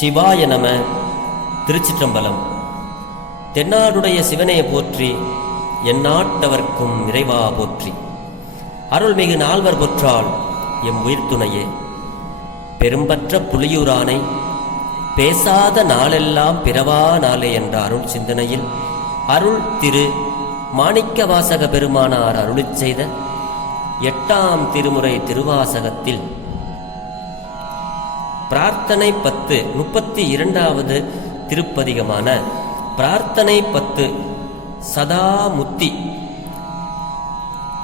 சிவாய நம திருச்சிற்றம்பலம். தென்னாடுடைய சிவனையை போற்றி எந்நாட்டவர்க்கும் நிறைவா போற்றி. அருள்மிகு நால்வர் பொற்றால் எம் உயிர்த்துணையே பெரும்பற்ற புலியூரானை பேசாத நாளெல்லாம் பிறவா நாளே என்ற அருள் சிந்தனையில் அருள் திரு மாணிக்க வாசக பெருமானார் அருளிச் செய்த எட்டாம் திருமுறை திருவாசகத்தில் பிரார்த்தனை பத்து முப்பத்தி இரண்டாவது திருப்பதிகமான பிரார்த்தனை பத்து சதாமுத்தி.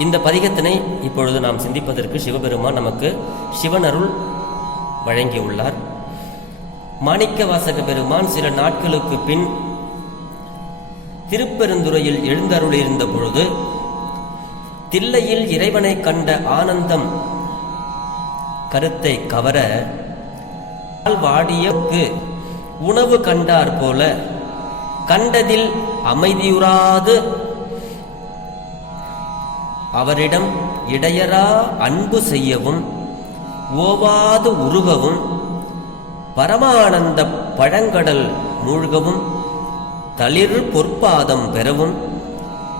இந்த பதிகத்தினை இப்பொழுது நாம் சிந்திப்பதற்கு சிவபெருமான் நமக்கு சிவனருள் வழங்கியுள்ளார். மாணிக்க வாசக பெருமான் சில நாட்களுக்கு பின் திருப்பெருந்துறையில் எழுந்தருளியிருந்த பொழுது தில்லையில் இறைவனை கண்ட ஆனந்தம் கருத்தை கவர வாடியக்கு உணவு கண்டார் போல கண்டதில் அமைதியுறாது. அவரிடம் இடையரா அன்பு செய்யவும் ஓவாது உருகவும் பரமானந்த பழங்கடல் மூழ்கவும் தளிர் பொற்பாதம் பெறவும்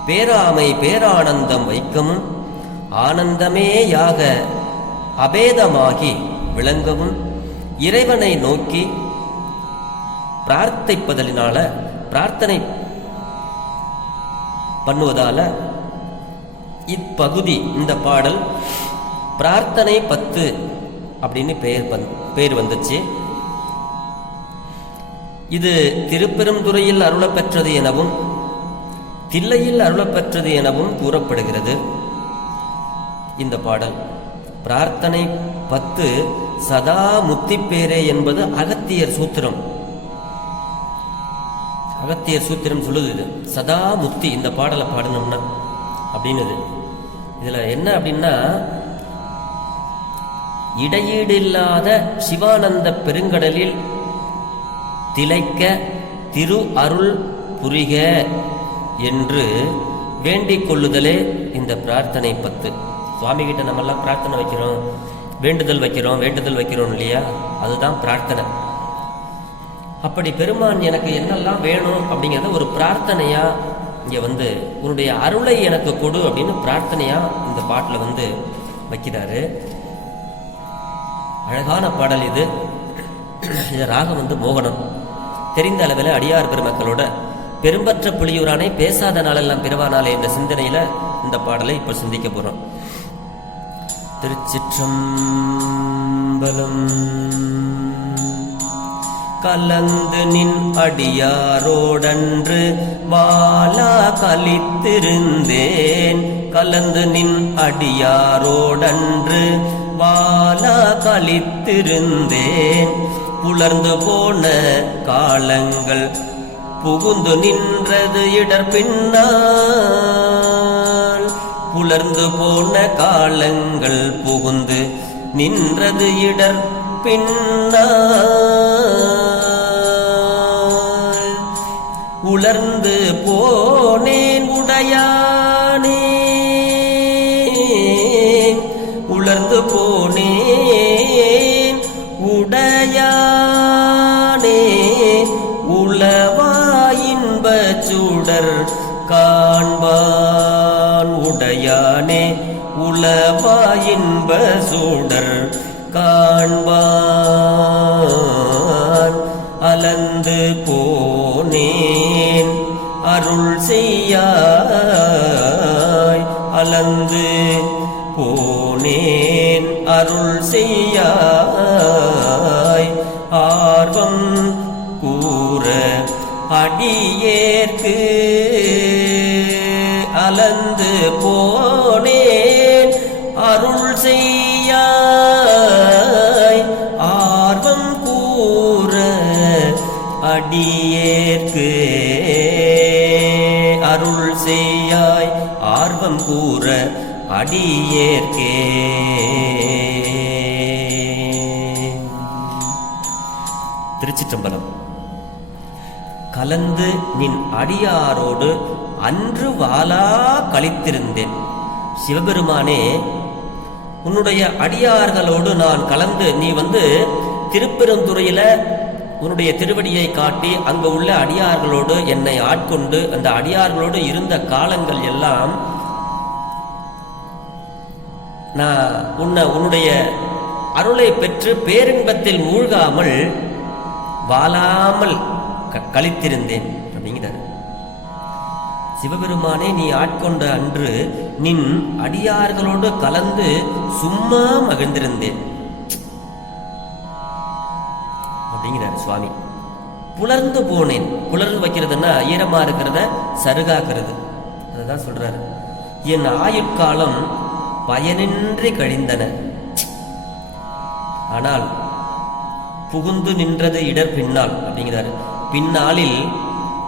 பேராமை பேரானந்தம் வைக்கவும் ஆனந்தமேயாக அபேதமாகி விளங்கவும் இறைவனை நோக்கி பிரார்த்திப்பதனால பிரார்த்தனை பண்ணுவதால இப்பகுதி இந்த பாடல் பிரார்த்தனை பத்து அப்படின்னு பெயர் வந் பெயர் வந்துச்சு. இது திருப்பெருந்துறையில் அருளப்பெற்றது எனவும் தில்லையில் அருளப்பெற்றது எனவும் கூறப்படுகிறது. இந்த பாடல் பிரார்த்தனை பத்து சதா முத்திப்பேரே என்பது அகத்தியர் சூத்திரம். அகத்தியர் சூத்திரம் சொல்லுது இது. சதா முக்தி இந்த பாடலை பாடணும்னா அப்படின்னுது. இதுல என்ன அப்படின்னா இடையீடு இல்லாத சிவானந்த பெருங்கடலில் திளைக்க திரு அருள் புரிக என்று வேண்டிக் கொள்ளுதலே இந்த பிரார்த்தனை பத்து. சுவாமி கிட்ட நம்மெல்லாம் பிரார்த்தனை வைக்கிறோம். வேண்டுதல் வைக்கிறோம் வேண்டுதல் வைக்கிறோம் இல்லையா? அதுதான் பிரார்த்தனை. அப்படி பெருமான் எனக்கு என்னெல்லாம் வேணும் அப்படிங்கிறத ஒரு பிரார்த்தனையா இங்கே வந்து உன்னுடைய அருளை எனக்கு கொடு அப்படின்னு பிரார்த்தனையா இந்த பாட்டில் வந்து வைக்கிறாரு. அழகான பாடல் இது. இது ராகம் வந்து மோகனம். தெரிந்த அளவில் அடியார் பெருமக்களோட பெரும்பற்ற புலியூரானை பேசாத நாளெல்லாம் பிறவானாலே என்ற சிந்தனையில் இந்த பாடலை இப்போ சிந்திக்க போகிறோம் திருச்சிற்றம்பலம். கலந்து நின் அடியாரோடன்று வாலா கலித்திருந்தேன் கலந்து நின் அடியாரோடன்று வாலா கலித்திருந்தேன் புலர்ந்து போன காலங்கள் புகுந்து நின்றது இடர் பின்னா புலர்ந்து போன காலங்கள் புகுந்து நின்றது இடர் பின்னால் உலர்ந்து உளவாயின்ப சூடர் காண்பான் அலந்து போனேன் அருள் செய்யாய். அலந்து போனேன் அருள் செய்யாய். ஆர்வம் கூற அடியேற்கு அலந்து போ அடியேற்கு. அருள் செய்யாய் ஆர்வம் கூற அடியேற்கே. திருச்சிற்றம்பலம். கலந்து நின் அடியாரோடு அன்று வாலா கழித்திருந்தேன் சிவபெருமானே உன்னுடைய அடியார்களோடு நான் கலந்து நீ வந்து திருப்பெருந்துறையில உன்னுடைய திருவடியை காட்டி அங்கு உள்ள அடியார்களோடு என்னை ஆட்கொண்டு அந்த அடியார்களோடு இருந்த காலங்கள் எல்லாம் நான் உன்னை உன்னுடைய அருளை பெற்று பேரின்பத்தில் மூழ்காமல் வாழாமல் க- கழித்திருந்தேன் அப்படிங்கிறார். சிவபெருமானே நீ ஆட்கொண்ட அன்று நின் அடியார்களோடு கலந்து சும்மா மகிழ்ந்திருந்தேன். அப்படிங்கிறார் சுவாமி. புலர்ந்து போனேன். புலர்ந்து வைக்கிறதுன்னா ஈரமாக இருக்கிறத சருகாக்குறது. அதுதான் சொல்றாரு. என் ஆயுட்காலம் பயனின்றி கழிந்தன. ஆனால் புகுந்து நின்றது இடர் பின்னால் அப்படிங்கிறாரு. பின்னாளில்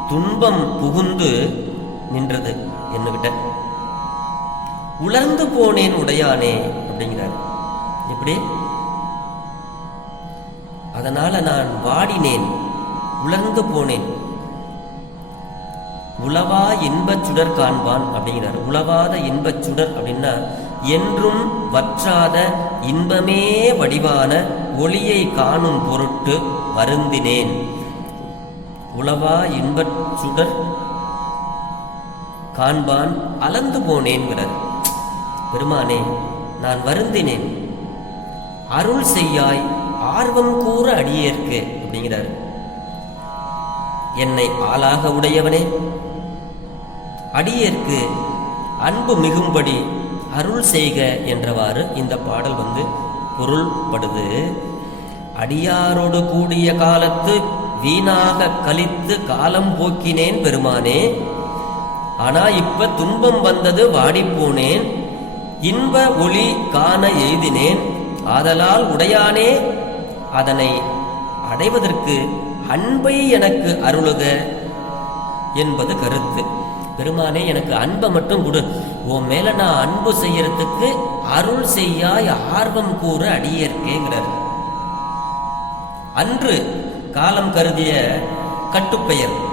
துன்பம் புகுந்து நின்றது என்னகிட்ட. உலர்ந்து போனேன் உடையானே அப்படிங்கிறாரு. எப்படி? அதனால நான் வாடினேன் உலர்ந்து போனேன். உளவா இன்பச் சுடர் காண்பான் அப்படிங்கிறார். உளவாத இன்பச் சுடர் அப்படின்னா என்றும் வற்றாத இன்பமே வடிவான ஒளியை காணும் பொருட்டு வருந்தினேன். உளவா இன்பச் சுடர் காண்பான் அலந்து போனேன்கிறார். பெருமானே நான் வருந்தினேன். அருள் செய்யாய் ஆர்வம் கூற அடியேற்கு அப்படிங்கிறார். என்னை ஆளாக உடையவனே அடியேற்கு அன்பு மிகும்படி அருள் செய்க என்றவாறு இந்த பாடல் வந்து பொருள்படுது. அடியாரோடு கூடிய காலத்து வீணாக கழித்து காலம் போக்கினேன் பெருமானே ஆனா இப்ப துன்பம் வந்தது வாடிப்போனேன் இன்ப ஒளி காண எய்தினேன் ஆதலால் உடையானே அதனை அடைவதற்கு அன்பை எனக்கு அருளுக என்பது கருத்து. பெருமானே எனக்கு அன்பை மட்டும் கொடு. உன் மேல நான் அன்பு செய்யறதுக்கு அருள் செய்யாய் ஆர்வம் கூற அடியேற்கேங்கிறார். அன்று காலம் கருதிய கட்டுப்பெயர்.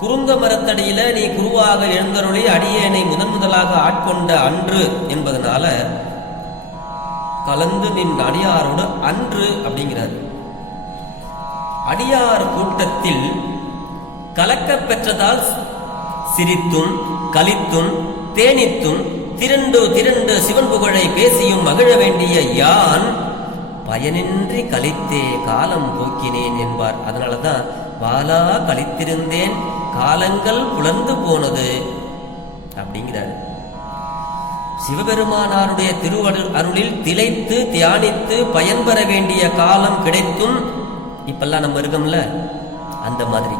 குறுங்க மரத்தடியில நீ குருவாக எழுந்தருளி அடியேனை முதன் முதலாக ஆட்கொண்ட அன்று என்பதனால கலந்து நின் அடியாரோடு அன்று அப்படிங்கிறார். அடியார் கூட்டத்தில் கலக்கப் பெற்றதால் சிரித்தும் கலித்தும் தேனித்தும் திரண்டு திரண்டு சிவன் புகழை பேசியும் மகிழ வேண்டிய யான் பயனின்றி கழித்தே காலம் போக்கினேன் என்பார். அதனாலதான் வாலா கழித்திருந்தேன் காலங்கள் புலர்ந்து போனது அப்படிங்கிறார். சிவபெருமானாருடைய திருவருள் அருளில் திளைத்து தியானித்து பயன்பெற வேண்டிய காலம் கிடைத்தும் இப்பெல்லாம் நம்ம இருக்கோம்ல? அந்த மாதிரி.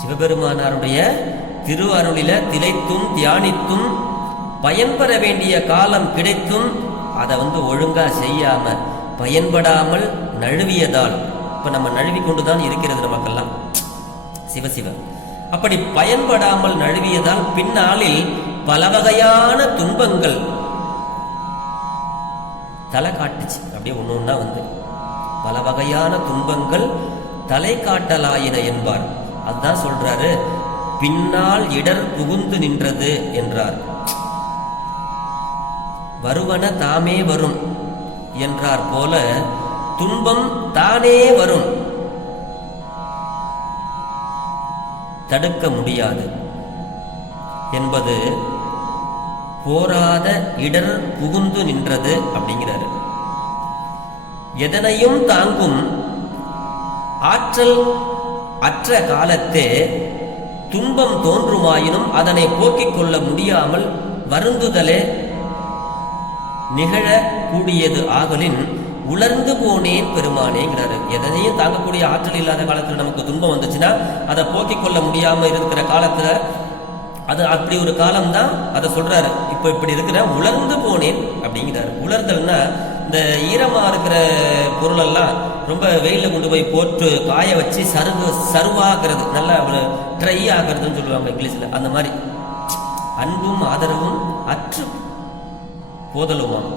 சிவபெருமானாருடைய திரு அருளில திளைத்தும் தியானித்தும் பயன்பெற வேண்டிய காலம் கிடைத்தும் அதை வந்து ஒழுங்கா செய்யாம பயன்படாமல் நழுவியதால் இப்ப நம்ம நழுவி கொண்டுதான் இருக்கிறது நமக்கெல்லாம். சிவசிவ அப்படி பயன்படாமல் நழுவியதால் பின்னாளில் பல வகையான துன்பங்கள். தலை காட்டுச்சு. அப்படியே ஒண்ணு ஒண்ணா வந்து. பல வகையான துன்பங்கள் தலை காட்டலாயின என்பார். அதுதான் சொல்றாரு பின்னால் இடர் புகுந்து நின்றது என்றார். வருவன தாமே வரும் என்றார் போல துன்பம் தானே வரும். தடுக்க முடியாது என்பது போராத இடர் புகுந்து நின்றது அப்படிங்கிறாரு. எதனையும் தாங்கும் ஆற்றல் அற்ற காலத்தே துன்பம் தோன்றுமாயினும் அதனை போக்கிக் கொள்ள முடியாமல் வருந்துதலே நிகழக்கூடியது ஆகலின் உலர்ந்து போனேன் பெருமானேங்கிறாரு எதனையும் தாங்கக்கூடிய ஆற்றல் இல்லாத காலத்தில் நமக்கு துன்பம் வந்துச்சுன்னா அதை போக்கிக் கொள்ள முடியாமல் இருக்கிற காலத்துல அது அப்படி ஒரு காலம் தான் அதை சொல்றாரு. இப்போ இப்படி இருக்கிற உலர்ந்து போனேன் அப்படிங்கிறாரு. உலர்தல்னா இந்த ஈரமாக இருக்கிற பொருளெல்லாம் ரொம்ப வெயிலில் கொண்டு போய் போட்டு காய வச்சு சருகு சருவாகிறது. நல்லா ஒரு ட்ரை ஆகிறதுன்னு சொல்லுவாங்க இங்கிலீஷ்ல. அந்த மாதிரி. அன்பும் ஆதரவும் அற்று போதலுமாம்.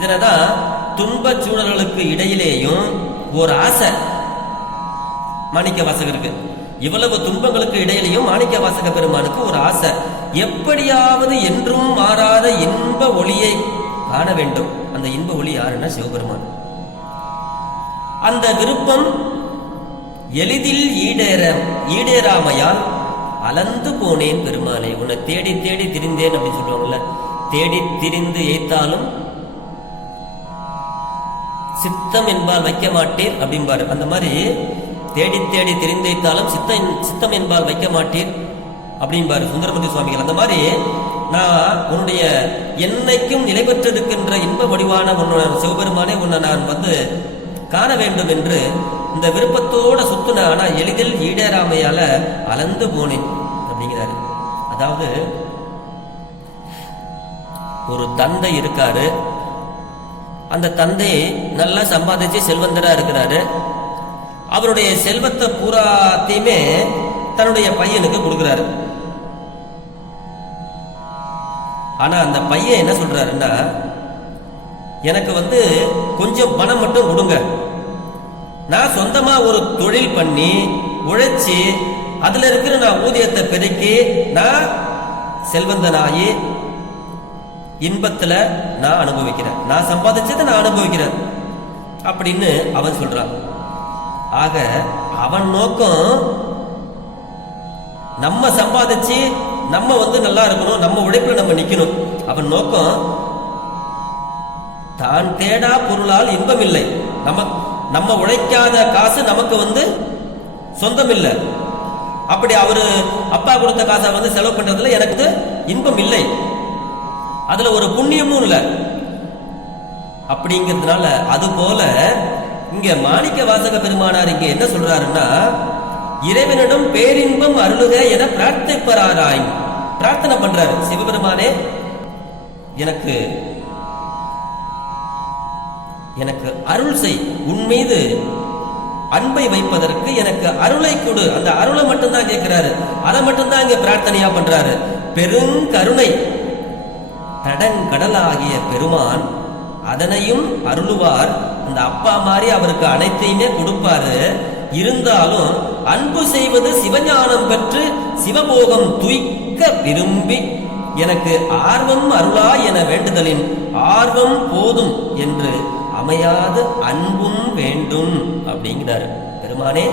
இதனதான் துன்பச் சூழல்களுக்கு இடையிலேயும் ஒரு ஆசை. மாணிக்க வாசகருக்கு இவ்வளவு துன்பங்களுக்கு இடையிலையும் மாணிக்க வாசக பெருமானுக்கு ஒரு ஆசை. எப்படியாவது என்றும் மாறாத இன்ப ஒளியை காண வேண்டும். அந்த இன்ப ஒளி யாருன்னா சிவபெருமான். அந்த விருப்பம் எளிதில் ஈடேற ஈடேறாமையால் அலந்து போனேன் பெருமானே உன்னை தேடி தேடி திரிந்தேன் அப்படின்னு சொல்லுவாங்கல்ல. தேடி திரிந்து ஏத்தாலும் சித்தம் என்பால் வைக்க மாட்டீர் அப்படிம்பாரு. அந்த மாதிரி தேடி தேடி தெரிந்தைத்தாலும் சித்தம் சித்தம் என்பால் வைக்க மாட்டீர். அப்படின்பாரு சுந்தரமூர்த்தி சுவாமிகள். அந்த மாதிரி நான் உன்னுடைய என்னைக்கும் நிலை பெற்றிருக்கின்ற இன்ப வடிவான உன்னோட சிவபெருமானே உன்னை நான் வந்து காண வேண்டும் என்று இந்த விருப்பத்தோட சுத்துன ஆனா எளிதில் ஈடேறாமையால அலந்து போனேன் அப்படிங்கிறாரு. அதாவது ஒரு தந்தை இருக்காரு. அந்த தந்தை நல்லா சம்பாதிச்சு செல்வந்தரா இருக்கிறாரு. அவருடைய செல்வத்தை பூராத்தையுமே தன்னுடைய பையனுக்கு கொடுக்குறாரு. ஆனால் அந்த பையன் என்ன சொல்றாருன்னா எனக்கு வந்து கொஞ்சம் பணம் மட்டும் கொடுங்க. நான் சொந்தமாக ஒரு தொழில் பண்ணி உழைச்சி அதில் இருக்கிற நான் ஊதியத்தை பெருக்கி நான் செல்வந்தனாகி இன்பத்தில் நான் அனுபவிக்கிறேன். நான் சம்பாதிச்சதை நான் அனுபவிக்கிறேன். அப்படின்னு அவன் சொல்றான். ஆக அவன் நோக்கம் நம்ம சம்பாதிச்சு நம்ம வந்து நல்லா இருக்கணும் நம்ம உழைப்புல நம்ம நிக்கணும். அவன் நோக்கம் தான் தேடா பொருளால் இன்பம் இல்லை நம்ம நம்ம உழைக்காத காசு நமக்கு வந்து சொந்தம் இல்லை அப்படி அவரு அப்பா கொடுத்த காசை வந்து செலவு பண்றதுல எனக்கு இன்பம் இல்லை அதுல ஒரு புண்ணியமும் இல்லை. அப்படிங்கிறதுனால அது போல இங்க மாணிக்க வாசக பெருமானார் இங்க என்ன சொல்றாருன்னா இறைவனிடம் பேரின்பம் அருளுக என பிரார்த்திப்பராராய் பிரார்த்தனை பண்றாரு. சிவபெருமானே எனக்கு எனக்கு அருள் செய். உன் மீது அன்பை வைப்பதற்கு எனக்கு அருளை கொடு. அந்த அருளை மட்டும்தான் கேட்கிறாரு. அதை மட்டும்தான் இங்க பிரார்த்தனையா பண்றாரு. பெருங்கருணை தடங்கடலாகிய பெருமான் அதனையும் அருளுவார். அந்த அப்பா மாதிரி அவருக்கு அனைத்தையுமே கொடுப்பாரு. இருந்தாலும் அன்பு செய்வது சிவஞானம் பெற்று சிவபோகம் துய்க்க விரும்பி எனக்கு ஆர்வம் அருளா என வேண்டுதலின் ஆர்வம் போதும் என்று அமையாது அன்பும் வேண்டும் அப்படிங்கிறாரு. பெருமானே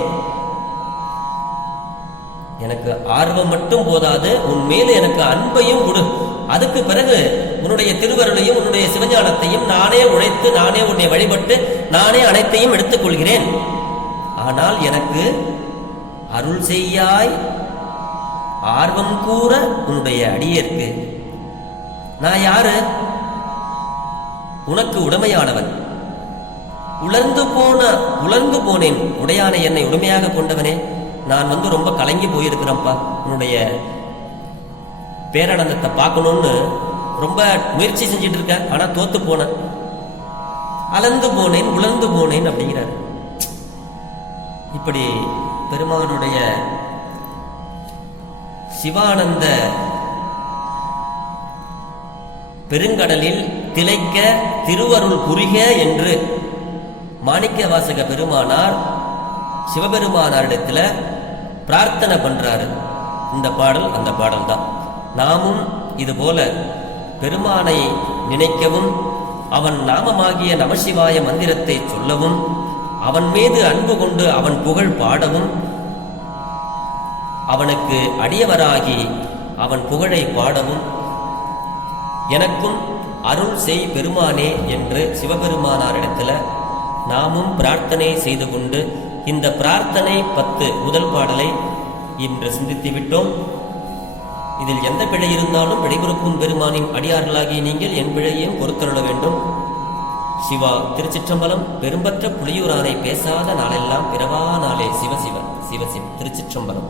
எனக்கு ஆர்வம் மட்டும் போதாது உன் மேல எனக்கு அன்பையும் கொடு. அதுக்கு பிறகு உன்னுடைய திருவருளையும் உன்னுடைய சிவஞானத்தையும் நானே உழைத்து நானே உன்னை வழிபட்டு நானே அனைத்தையும் எடுத்துக்கொள்கிறேன். ஆனால் எனக்கு அருள் செய்யாய் ஆர்வம் கூற உன்னுடைய அடியேற்கு. நான் யாரு? உனக்கு உடமையானவன். உலர்ந்து போன உலர்ந்து போனேன். உடையானை என்னை உடமையாக கொண்டவனே. நான் வந்து ரொம்ப கலங்கி போயிருக்கிறேன்ப்பா. உன்னுடைய பேரானந்தத்தை பார்க்கணும்னு ரொம்ப முயற்சி செஞ்சுட்டு இருக்கேன் ஆனா தோத்து போனேன் அலந்து போனேன் உலர்ந்து போனேன் அப்படிங்கிறார். இப்படி பெருமானுடைய சிவானந்த பெருங்கடலில் திளைக்க திருவருள் புரிக என்று மாணிக்க வாசக பெருமானார் சிவபெருமானாரிடத்தில் பிரார்த்தனை பண்றாரு. இந்த பாடல் அந்த பாடல் தான் நாமும் இதுபோல பெருமானை நினைக்கவும் அவன் நாமமாகிய நமசிவாய மந்திரத்தை சொல்லவும் அவன் மீது அன்பு கொண்டு அவன் புகழ் பாடவும். அவனுக்கு அடியவராகி அவன் புகழை பாடவும். எனக்கும் அருள் செய் பெருமானே என்று சிவபெருமானாரிடத்தில் நாமும் பிரார்த்தனை செய்து கொண்டு இந்த பிரார்த்தனை பத்து முதல் பாடலை இன்று சிந்தித்து விட்டோம். இதில் எந்த பிழை இருந்தாலும் விடைபெறுக்கும் பெருமானின் அடியார்களாகிய நீங்கள் என் பிழையையும் பொறுத்தருள வேண்டும். சிவா திருச்சிற்றம்பலம் பெரும்பற்ற புளியூராரை பேசாத நாளெல்லாம் பிறவா நாளே சிவசிவ சிவசிவ திருச்சிற்றம்பலம்.